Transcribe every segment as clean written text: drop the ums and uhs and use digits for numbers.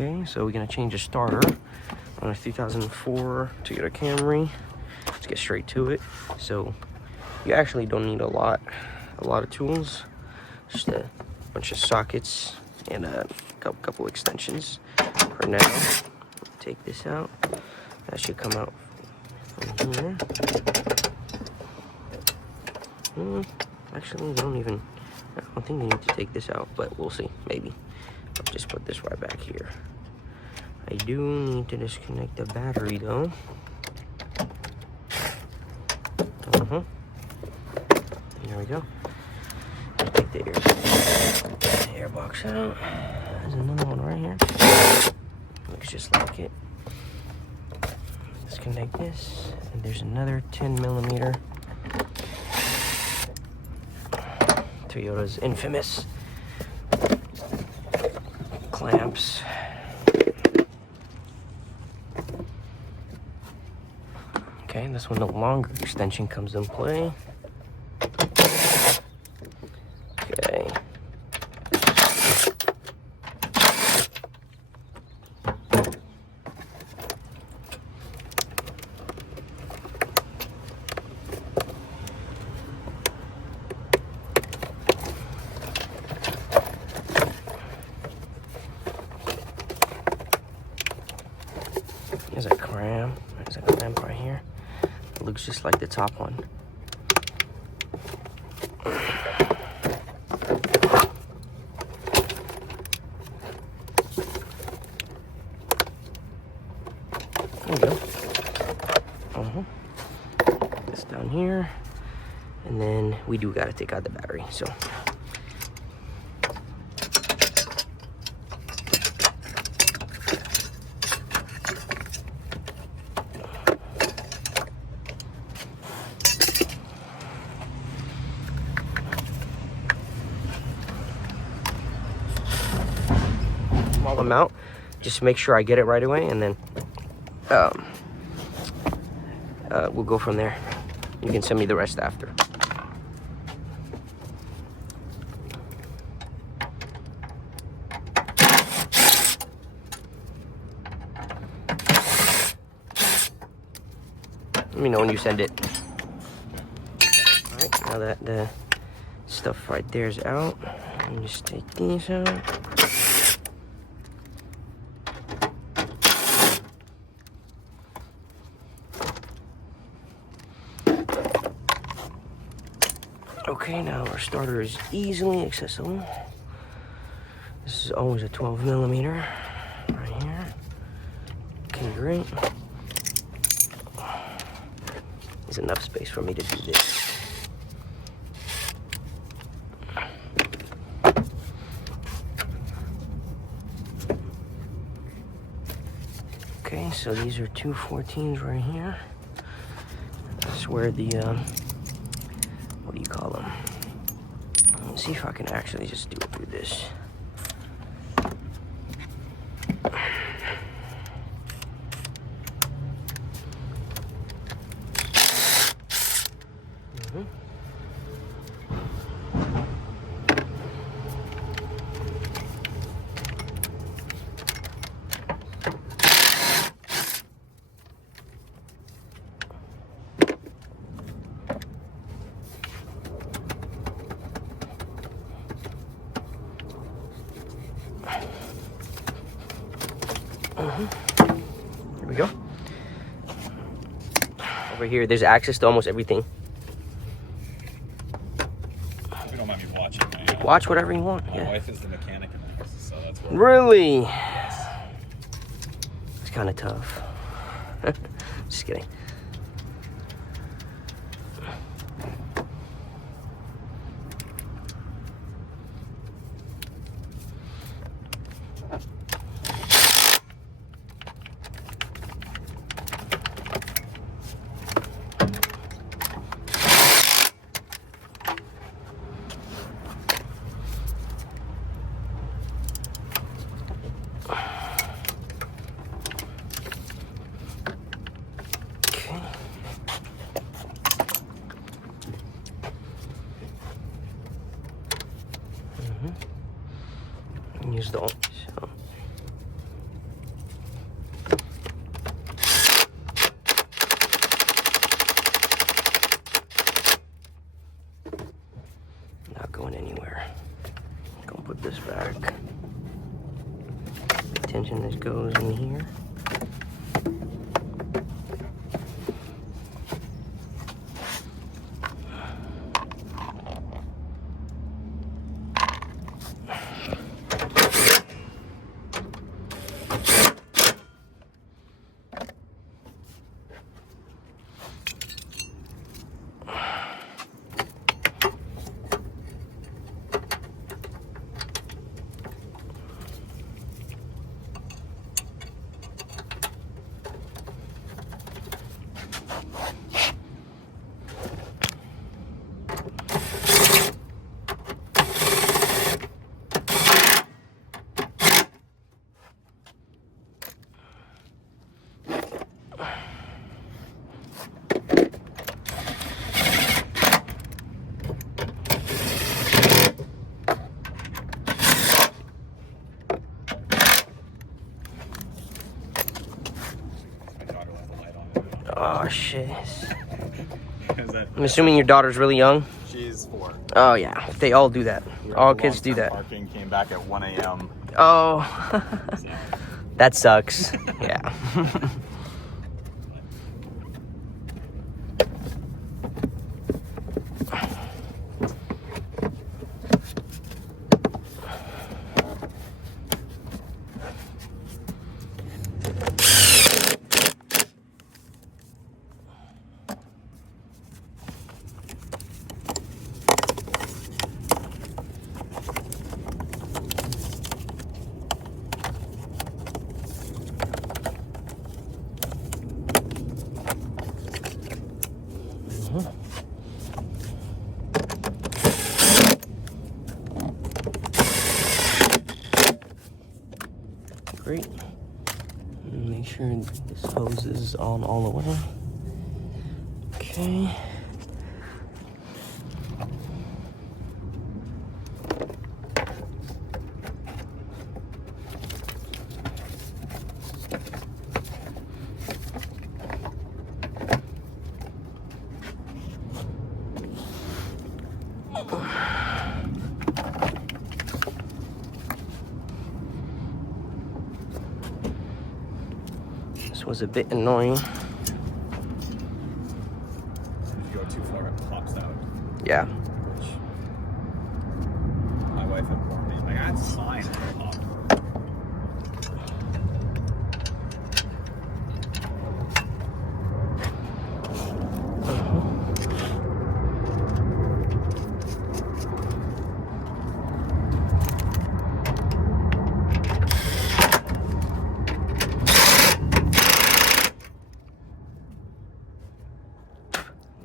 Okay, so we're gonna change the starter on a 2004 Toyota Camry. Let's get straight to it. So you actually don't need a lot of tools, just a bunch of sockets and a couple extensions. For now, take this out. That should come out from here. Actually, I don't think you need to take this out, but we'll see, maybe. I'll just put this right back here. I do need to disconnect the battery though. There we go. Take the air box out. There's another one right here. Looks just like it. Disconnect this, and there's another 10mm. Toyota's infamous clamps. Okay, this one, the longer extension comes in play. Okay. There's a clamp. There's a clamp right here. It looks just like the top one. There we go. This down here. And then we do gotta take out the battery, so. Small amount, just to make sure I get it right away, and then we'll go from there. You can send me the rest after. Let me know when you send it. All right, now that the stuff right there is out, let me just take these out. Okay, now our starter is easily accessible. This is always a 12mm right here. Okay, great. There's enough space for me to do this. Okay, so these are two 14s right here. That's where the what do you call them? Let's see if I can actually just do it through this. Here we go. Over here, there's access to almost everything. If you don't mind me watching, Watch whatever you want. My wife is the mechanic in the house, so that's what. Really? It's kind of tough. Just kidding. Use the so tension just goes in here. Oh shit. I'm assuming your daughter's really young? She's 4. Oh yeah, they all do that. All kids do that. Parking, came back at 1 a.m. Oh, that sucks. Yeah. Great. Make sure this hose is on all the way. Okay. This was a bit annoying. If you go too far, it pops out. Yeah. Which my wife had warned me. Like, I had signs that it popped.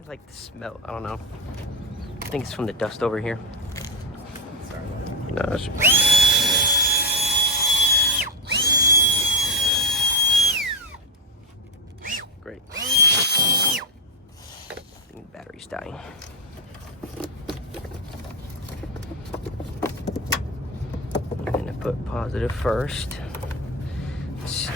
Like the smell, I don't know. I think it's from the dust over here. Sorry. No, that's... Great. I think the battery's dying. I'm gonna put positive first. Let's see.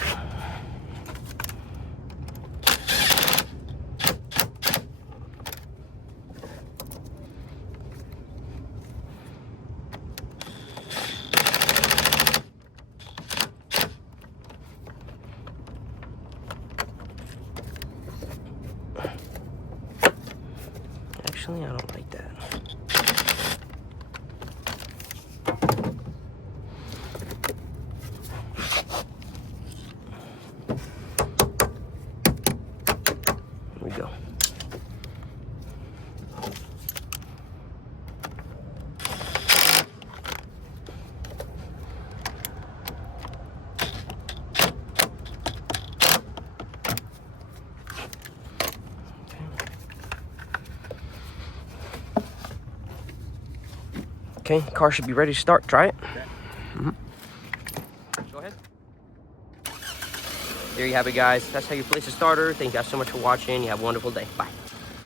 Actually, I don't like that. Here we go. Okay, car should be ready to start. Try it. Okay. Go ahead. There you have it, guys. That's how you place a starter. Thank you guys so much for watching. You have a wonderful day. Bye.